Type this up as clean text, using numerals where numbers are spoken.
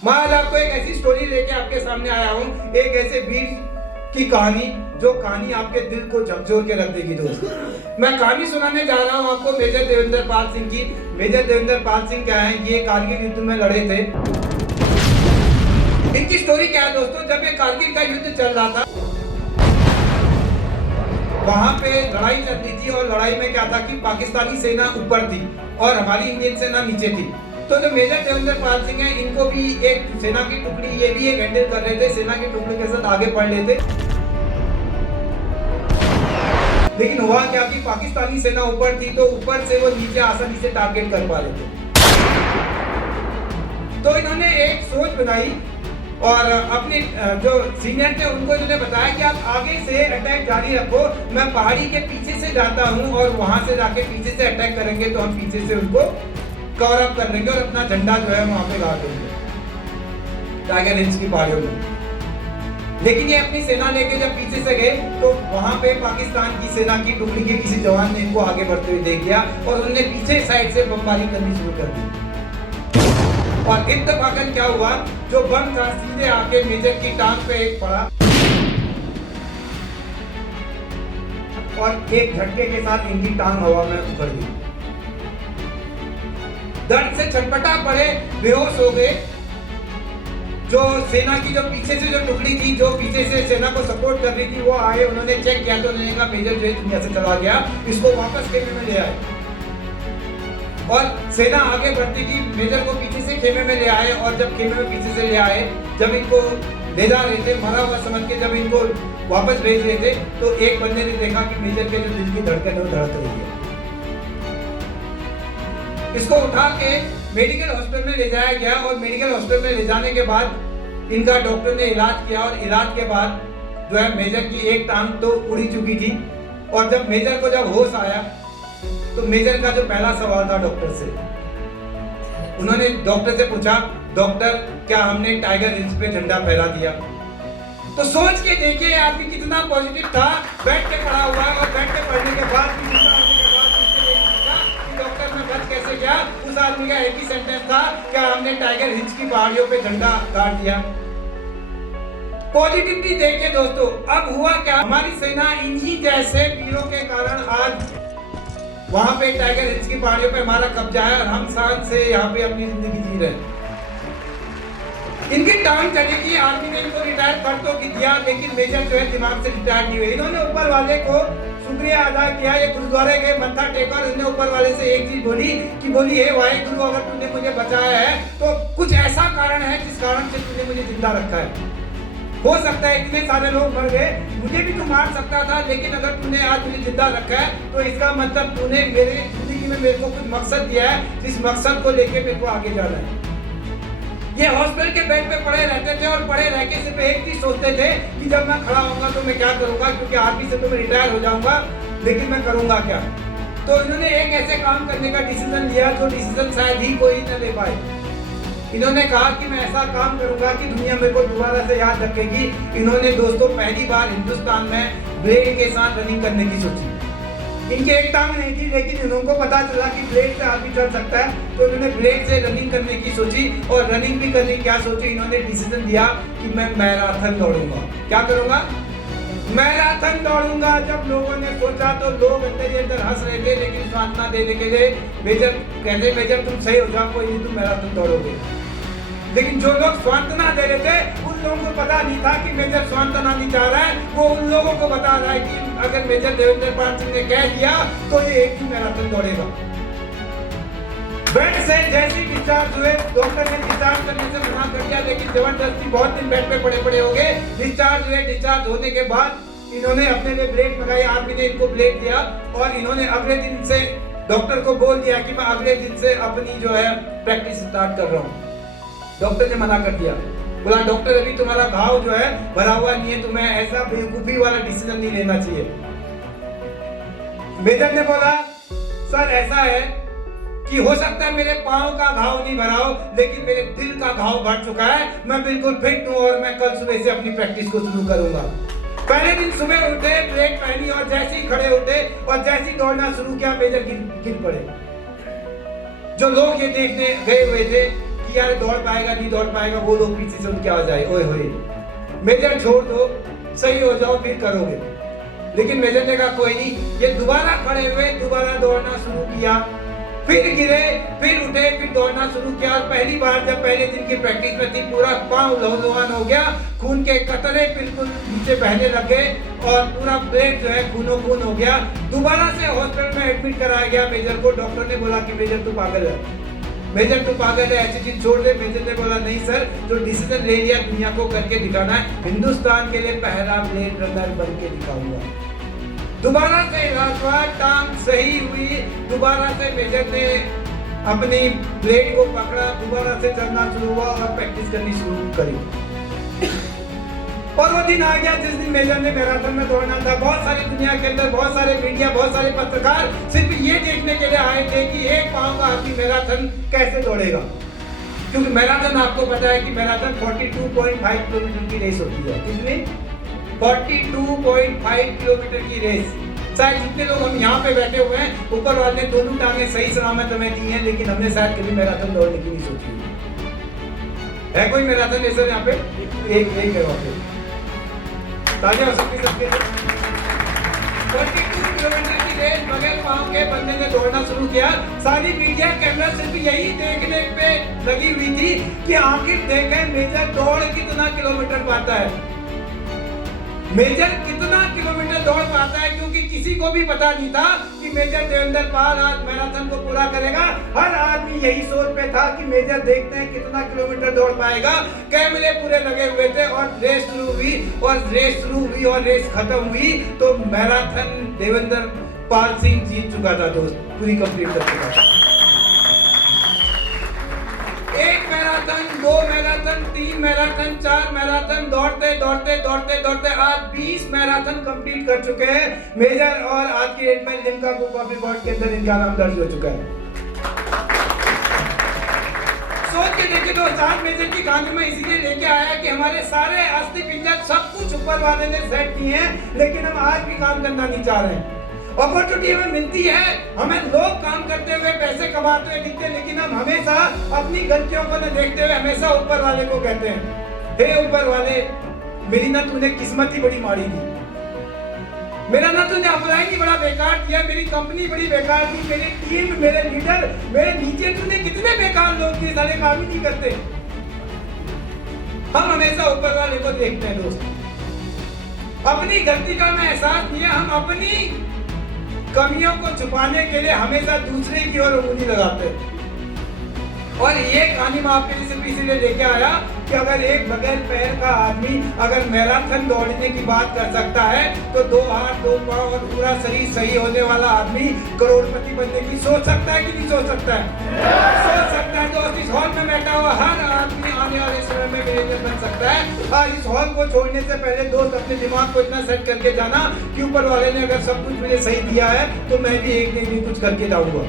मैं आज आपको एक ऐसी स्टोरी लेके आपके सामने आया हूँ, एक ऐसे वीर की कहानी जो कहानी आपके दिल को झकझोर के रख देगी दोस्त। मैं कहानी सुनाने जा रहा हूँ आपको मेजर देवेंद्र पाल सिंह की। मेजर देवेंद्र पाल सिंह क्या है, ये कारगिल युद्ध में लड़े थे। इनकी स्टोरी क्या है दोस्तों, जब ये कारगिल का युद्ध चल रहा था, वहां पे लड़ाई चल रही थी और लड़ाई में क्या था कि पाकिस्तानी सेना ऊपर थी और हमारी इंडियन सेना नीचे थी। तो जो मेजर देवेंद्र पाल सिंह है, इनको भी एक सेना की टुकड़ी, ये भी एक हैंडल कर रहे थे, सेना की टुकड़ी के साथ आगे बढ़ रहे थे। लेकिन हुआ क्या कि पाकिस्तानी सेना ऊपर थी तो ऊपर से वो नीचे आसानी से टारगेट कर पा रहे थे। तो इन्होंने एक सोच बनाई और अपने जो सीनियर थे उनको इन्होंने बताया कि आप आगे से अटैक जारी रखो, मैं पहाड़ी के पीछे से जाता हूं और वहां से जाके पीछे से अटैक करेंगे तो हम पीछे से उनको कवर अप कर लेंगे और अपना झंडा जो है वहां पे गाड़ देंगे टाइगर हिल्स की पहाड़ियों में। लेकिन ये अपनी सेना लेके जब पीछे से गए तो वहां पे पाकिस्तान की सेना की टुकड़ी के किसी जवान ने इनको आगे बढ़ते हुए देख लिया और उन्होंने पीछे साइड से बमबारी करनी शुरू कर दी। और इत्तेफाकन क्या हुआ, जो बम था सीधे आके मेजर की टांग पे एक पड़ा और एक झटके के साथ इनकी टांग हवा में उखड़ गई। दर्द से छटपटा पड़े, बेहोश हो गए। जो सेना की जो पीछे से जो टुकड़ी थी, जो पीछे से सेना को सपोर्ट कर रही थी, वो आए, उन्होंने चेक किया तो उन्होंने कहा मेजर जो है दुनिया से चला गया, इसको वापस खेमे में ले आए। और सेना आगे बढ़ती थी, मेजर को पीछे से खेमे में ले आए और जब खेमे में पीछे से ले आए, जब इनको ले जा रहे थे मरा हुआ समझ के, जब इनको वापस भेज रहे थे तो एक बंदे ने देखा कि मेजर के जो दिल की धड़कन है वो धड़क रही है। इसको उठा के मेडिकल हॉस्पिटल में ले जाया गया और मेडिकल हॉस्पिटल में ले जाने के बाद इनका डॉक्टर ने इलाज किया और इलाज के बाद जो है मेजर की एक टांग तो उड़ी चुकी थी। और जब मेजर को जब होश आया तो मेजर का जो पहला सवाल था डॉक्टर से, उन्होंने डॉक्टर से पूछा, डॉक्टर क्या हमने टाइगर हिल्स पे झंडा फहरा दिया? तो सोच के देखिए आदमी कितना पॉजिटिव था, बैठ के खड़ा हुआ और बैठ के पढ़ने के बाद भी जिंदा होने के बाद डॉक्टर में बच कैसे गया। उस आदमी का एक ही सेंटेंस था, क्या हमने टाइगर हिल्स की पहाड़ियों पे झंडा गाड़ दिया। पॉजिटिविटी देखिए दोस्तों। अब हुआ क्या, हमारी सेना इन्हीं जैसे वीरों के कारण आज वहां पे टाइगर हिल्स की पहाड़ियों पे हमारा कब्जा है और हम शान से यहाँ पे अपनी जिंदगी जी रहे हैं। इनकी टांग चलेगी, आर्मी ने इनको रिटायर कर तो दिया, लेकिन मेजर जो है दिमाग से रिटायर नहीं हुए। इन्होंने ऊपर वाले को शुक्रिया अदा किया। ये गुरुद्वारे गए, मत्था टेका और इन्होंने ऊपर वाले से एक चीज बोली कि बोली हे वाहेगुरु, अगर तूने मुझे बचाया है तो कुछ ऐसा कारण है जिस कारण से तूने मुझे जिंदा रखा है। हो सकता है इतने सारे लोग मर गए, मुझे भी तू मार सकता था, लेकिन अगर तूने आज मुझे जिंदा रखा है तो इसका मतलब तूने मेरे जिंदगी में मेरे को कुछ मकसद दिया है, जिस मकसद को लेके मेरे को आगे जाना है। ये हॉस्पिटल के बेड पे पड़े रहते थे और पड़े रह के सिर्फ एक चीज सोचते थे कि जब मैं खड़ा होऊंगा तो मैं क्या करूंगा, क्योंकि आर्मी से तो मैं रिटायर हो जाऊंगा, लेकिन मैं करूंगा क्या। तो इन्होंने एक ऐसे काम करने का डिसीजन लिया जो डिसीजन शायद ही कोई न ले पाए। इन्होंने कहा कि मैं ऐसा काम करूंगा कि दुनिया मेरे को दोबारा से याद रखेगी। इन्होंने दोस्तों पहली बार हिंदुस्तान में ब्लेड के साथ रनिंग करने की सोची। इनकी एक टांग नहीं थी, लेकिन इनको पता चला कि ब्लेड से आदमी चल सकता है, तो इन्होंने ब्लेड से रनिंग करने की सोची। और रनिंग भी करने की क्या सोची, इन्होंने डिसीजन दिया कि मैं मैराथन दौड़ूंगा। क्या करूंगा, मैराथन दौड़ूंगा। जब लोगों ने सोचा तो लोग अंदर ही अंदर हंस रहे थे, लेकिन सांत्वना देने के लिए मेजर कहते, मेजर तुम सही हो जाओ, कोई नहीं, तुम मैराथन दौड़ोगे। लेकिन जो लोग सांत्वना दे रहे थे उन लोगों को पता नहीं था कि मेजर सांत्वना नहीं चाह रहा है, वो उन लोगों को बता रहा है कि अगर मेजर देवेंद्र पाल सिंह ने कह दिया तो ये एक ही मैराथन दौड़ेगा। बेड से जैसे डिस्चार्ज हुए, डॉक्टर ने डिस्चार्ज करने से मना कर दिया, लेकिन जबरदस्ती बहुत दिन बेड पे पड़े हो गए। डिस्चार्ज हुए, डिस्चार्ज होने के बाद इन्होंने अपने लिए ब्लेड मंगाई, आर्मी ने इनको ब्लेड दिया और इन्होंने अगले दिन से डॉक्टर को बोल दिया कि मैं अगले दिन से अपनी जो है प्रैक्टिस स्टार्ट कर रहा हूँ। डॉक्टर ने मना कर दिया, बोला डॉक्टर अभी तुम्हारा घाव जो है भरा हुआ नहीं है, तुम्हें ऐसा बेवकूफी वाला डिसीजन नहीं लेना चाहिए। मेजर ने बोला सर ऐसा है कि हो सकता है मेरे पाँव का घाव नहीं भरा हो, लेकिन मेरे दिल का घाव भर चुका है। मैं बिल्कुल फिट हूँ और मैं कल सुबह से अपनी प्रैक्टिस को शुरू करूंगा। पहले दिन सुबह उठे, प्लेट पहनी और जैसे ही खड़े उठे और जैसे ही दौड़ना शुरू किया, मेजर गिर पड़े। जो लोग ये देखने गए हुए थे कि यार दौड़ पाएगा नहीं दौड़ पाएगा, वो लोग पीछे से उनकी आवाज आई, ओए होए मेजर छोड़ दो, सही हो जाओ फिर करोगे। लेकिन मेजर ने कहा कोई नहीं। ये दोबारा खड़े हुए, दोबारा दौड़ना शुरू किया, फिर गिरे, फिर उठे, फिर दौड़ना शुरू किया। और पहली बार जब पहले दिन की प्रैक्टिस में थी, पूरा पांव लहूलुहान हो गया, खून के कतरे बिल्कुल नीचे बहने लगे और पूरा प्लेट जो है खूनो खून हो गया। दोबारा से हॉस्पिटल में एडमिट कराया गया मेजर को। डॉक्टर ने बोला कि मेजर तू पागल है, मेजर तू पागल है, ऐसी चीज छोड़ दे। मेजर ने बोला नहीं सर, जो डिसीजन ले लिया दुनिया को करके दिखाना है, हिंदुस्तान के लिए पहला ब्लेड रनर बन के दिखाऊंगा। दोबारा से इलाज हुआ, टांग सही हुई, दोबारा से मेजर ने अपनी ब्लेड को पकड़ा, दोबारा से चलना शुरू हुआ और प्रैक्टिस करनी शुरू करी। और वो दिन आ गया जिस दिन मेजर ने मैराथन में दौड़ना था। बहुत सारी दुनिया के अंदर बहुत सारे मीडिया, बहुत सारे पत्रकार सिर्फ ये देखने के लिए आए थे कि एक पांव का आदमी मैराथन कैसे दौड़ेगा। क्योंकि मैराथन आपको पता है कि मैराथन 42.5 किलोमीटर की रेस होती है। कितनी? 42.5 किलोमीटर की रेस। शायद जितने लोग हम यहाँ पे बैठे हुए हैं, ऊपर वाले ने दोनों टांगे सही सलामत हमें दी हैं, लेकिन हमने शायद कभी मैराथन दौड़ने की नहीं सोची है। कोई मैराथन रेसर यहाँ पे? एक है वहाँ पे। ताजा हो सकती सबके लिए। 42 किलोमीटर की रेस बगैर पाँव के बंदे ने दौड़ना शुरू किया। सारी मीडिया कैमरा सिर्फ यही देखने पे लगी हुई थी कि आखिर देखें मेजर दौड़ कितना किलोमीटर पाता है, मेजर कितना किलोमीटर दौड़ पाता है। क्योंकि किसी को भी पता नहीं था कि मेजर देवेंद्र पाल आज मैराथन को पूरा करेगा। हर आदमी यही सोच पे था कि मेजर देखते हैं कितना किलोमीटर दौड़ पाएगा। कैमरे पूरे लगे हुए थे और रेस शुरू हुई और रेस खत्म हुई तो मैराथन देवेंद्र पाल सिंह जीत चुका था दोस्त, पूरी कंप्लीट कर चुका था। 1 मैराथन, 2 मैराथन, 3 मैराथन, 4 मैराथन, दौड़ते आज 20 मैराथन कंप्लीट कर चुके हैं मेजर। और आज की डेट में लिम्का बुक ऑफ रिकॉर्ड के अंदर इनका नाम दर्ज हो चुका है। सोच के देखिए दोस्त, आज मेजर की कहानी में इसीलिए लेके आया कि हमारे सारे अस्थि पिंजर सब कुछ ऊपर वाले ने सेट किए हैं, लेकिन हम आज भी काम करना नहीं चाह रहे हैं। अपॉर्चुनिटी हमें मिलती है, हमें लोग काम करते हुए पैसे कमाते हुए दिखते, लेकिन हम हमेशा अपनी गलतियों को न देखते हुए हमेशा ऊपर वाले को कहते हैं, हे ऊपर वाले मेरी ना तूने किस्मत ही बड़ी माड़ी दी, मेरा ना तूने अप्लाई ही बड़ा बेकार किया, मेरी कंपनी बड़ी बेकार थी, मेरी टीम, मेरे लीडर, मेरे नीचे तूने कितने बेकार लोग थे, सारे काम ही नहीं करते। हम हमेशा ऊपर वाले को देखते हैं दोस्त, अपनी गलती का हमें एहसास नहीं है। हम अपनी कमियों को छुपाने के लिए हमेशा दूसरे की ओर उंगली लगाते हैं। और ये कहानी मैं आपके लिए सिर्फ इसीलिए लेके आया कि अगर एक बगैर पैर का आदमी अगर मैराथन दौड़ने की बात कर सकता है, तो 2 हाथ 2 पांव और पूरा शरीर सही होने वाला आदमी करोड़पति बनने की सोच सकता है कि नहीं सोच सकता है? सोच सकता है दोस्त। इस हॉल में बैठा हुआ हर आदमी आने वाले समय में मैनेजर बन सकता है। और इस हॉल को छोड़ने से पहले दोस्त अपने दिमाग को इतना सेट करके जाना कि ऊपर वाले ने अगर सब कुछ मुझे सही दिया है तो मैं भी एक दिन भी कुछ करके जाऊंगा।